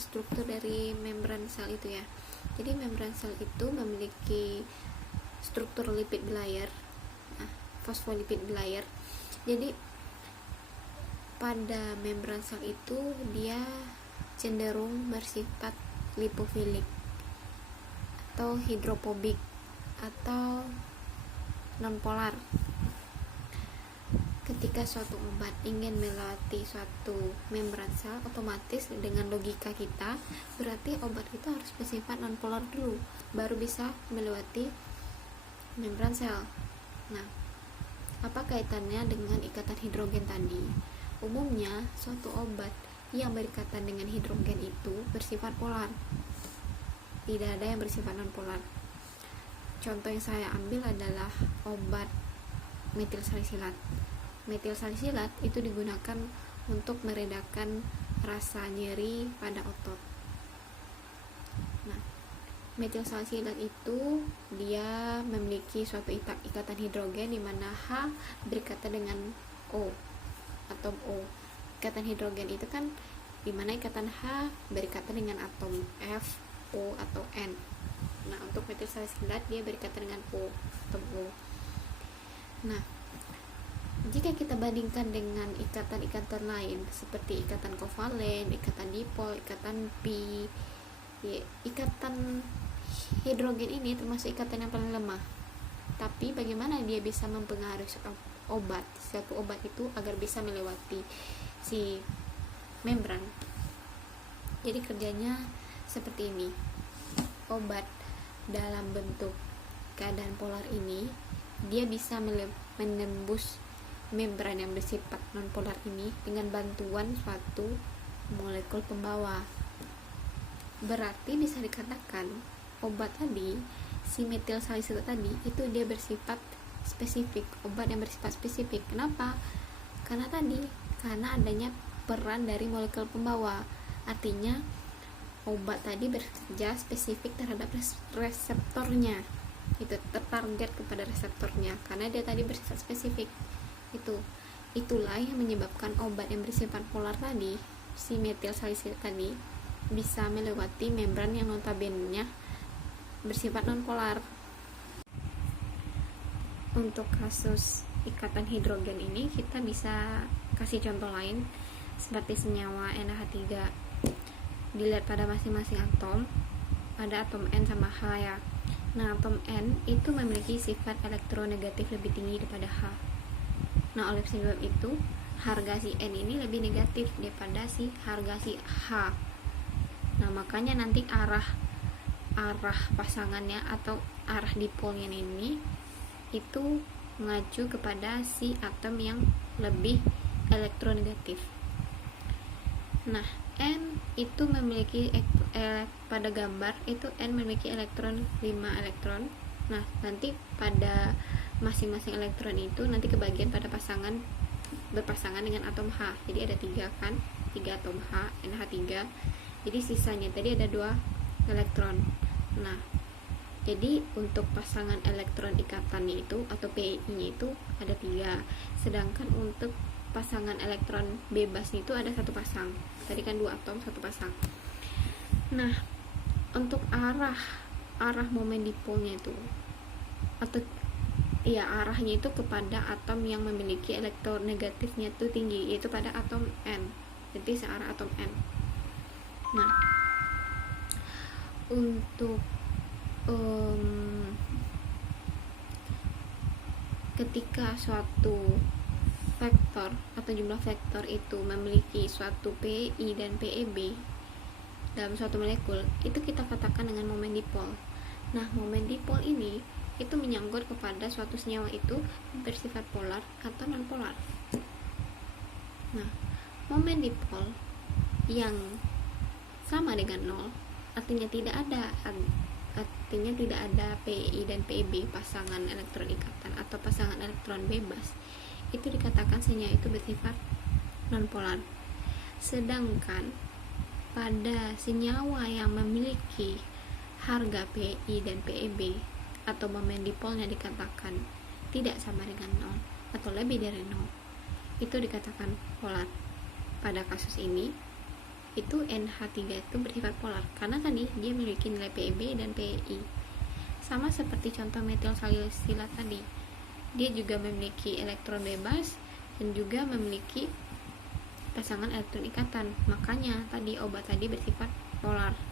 struktur dari membran sel itu ya. Jadi membran sel itu memiliki struktur lipid bilayer, fosfolipid bilayer. Jadi pada membran sel itu dia cenderung bersifat lipofilik atau hidrofobik atau nonpolar. Ketika suatu obat ingin melewati suatu membran sel, otomatis dengan logika kita berarti obat itu harus bersifat nonpolar dulu baru bisa melewati membran sel. Nah, apa kaitannya dengan ikatan hidrogen tadi? Umumnya suatu obat yang berikatan dengan hidrogen itu bersifat polar, tidak ada yang bersifat nonpolar. Contoh yang saya ambil adalah obat metil salisilat. Metil salisilat itu digunakan untuk meredakan rasa nyeri pada otot. Nah, metil salisilat itu dia memiliki suatu ikatan hidrogen di mana H berikatan dengan O, atom O. Ikatan hidrogen itu kan di mana ikatan H berikatan dengan atom F, O atau N. Nah, untuk metil salisilat dia berikatan dengan O, atom O. Nah, jika kita bandingkan dengan ikatan-ikatan lain seperti ikatan kovalen, ikatan dipol, ikatan pi, ya, ikatan hidrogen ini termasuk ikatan yang paling lemah. Tapi bagaimana dia bisa mempengaruhi suatu obat itu agar bisa melewati si membran? Jadi kerjanya seperti ini. Obat dalam bentuk keadaan polar ini dia bisa menembus membran yang bersifat nonpolar ini dengan bantuan suatu molekul pembawa. Berarti bisa dikatakan obat tadi, si metil salisilat tadi itu dia bersifat spesifik, obat yang bersifat spesifik. Kenapa? Karena adanya peran dari molekul pembawa. Artinya obat tadi bekerja spesifik terhadap reseptornya, itu tertarget kepada reseptornya karena dia tadi bersifat spesifik. Itulah yang menyebabkan obat yang bersifat polar tadi, si metil salisilat tadi, bisa melewati membran yang notabene-nya bersifat nonpolar. Untuk kasus ikatan hidrogen ini kita bisa kasih contoh lain seperti senyawa NH3. Dilihat pada masing-masing atom, ada atom N sama H ya. Nah, atom N itu memiliki sifat elektronegatif lebih tinggi daripada H. Nah, oleh sebab itu harga si N ini lebih negatif daripada harga si H. Nah, makanya nanti arah pasangannya atau arah dipolnya ini itu mengacu kepada si atom yang lebih elektronegatif. Nah, N itu memiliki pada gambar itu N memiliki 5 elektron. Nah, nanti pada masing-masing elektron itu nanti kebagian pada berpasangan dengan atom H. Jadi ada 3 kan, 3 atom H, NH3. Jadi sisanya tadi ada 2 elektron. Nah, jadi untuk pasangan elektron ikatannya itu atau PI-nya itu ada 3. Sedangkan untuk pasangan elektron bebas itu ada 1 pasang. Tadi kan 2 atom 1 pasang. Nah, untuk arah momen dipolnya itu arahnya itu kepada atom yang memiliki elektronegatifnya itu tinggi, yaitu pada atom N. Jadi searah atom N. Nah, untuk ketika suatu vektor atau jumlah vektor itu memiliki suatu PI dan PEB dalam suatu molekul, itu kita katakan dengan momen dipol. Nah, momen dipol ini itu menyangkut kepada suatu senyawa itu bersifat polar atau nonpolar. Nah, momen dipol yang sama dengan 0 artinya tidak ada PI dan PEB, pasangan elektron ikatan atau pasangan elektron bebas, itu dikatakan senyawa itu bersifat nonpolar. Sedangkan pada senyawa yang memiliki harga PI dan PEB atau momen dipolnya dikatakan tidak sama dengan 0 atau lebih dari 0, itu dikatakan polar. Pada kasus ini itu NH3 itu bersifat polar karena tadi dia memiliki nilai PeB dan Pi. Sama seperti contoh metil salisilat tadi, dia juga memiliki elektron bebas dan juga memiliki pasangan elektron ikatan. Makanya tadi obat tadi bersifat polar.